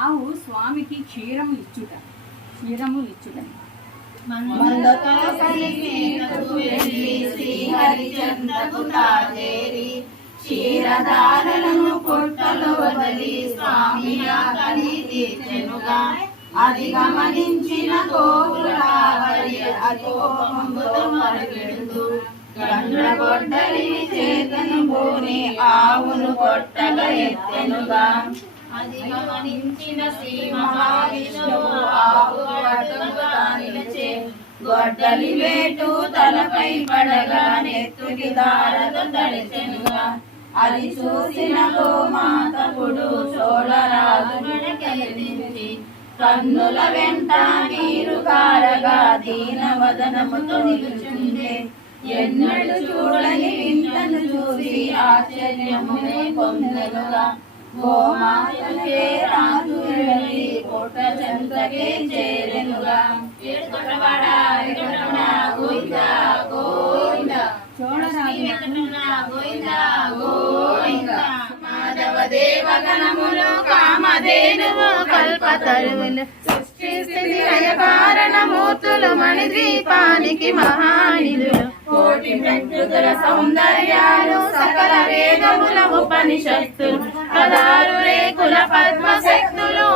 ఆవు స్వామికి క్షీరము ఇచ్చుట క్షీరధారలను పొట్టలు వదిలి స్వామి ఆకలి తీర్చెనుగా. అది గమనించిన గోవులావరి అకోపముతో మరుగెడుతూ గండ్రగొడ్డలిని చేతను భూని ఆవును కొట్టగా ఎత్తెనుగా. అది గమనించిన శ్రీ మహావిష్ణువు ఆవు అడ్డుగా నిలిచే గొడ్డలి వేటు తలపై పడగా నెత్తుటి దారతో తడిచెనుగా. అది చూసిన గోమాతకుడు చోళరాజు మెడకెదిరించి కన్నుల వెంట నీరు కారగా దీనవదనముతో నిలుచుండే. ఎన్నడు చూడని వింతను చూసి ఆశ్చర్యమునే పొందెనుగా. గోమాతకే రాజు వెళ్ళి కోట చెంతకే చేరెనుగా. మాధవ దేవగణములు కామధేనువు కల్పతరువులు సృష్టి కారణమూర్తులు మణిద్వీపానికి మహానిధులు. కోటి ప్రకృతుల సౌందర్యాలు సకల వేదముల ఉపనిషత్తులు 16 రేకుల పద్మశక్తులు.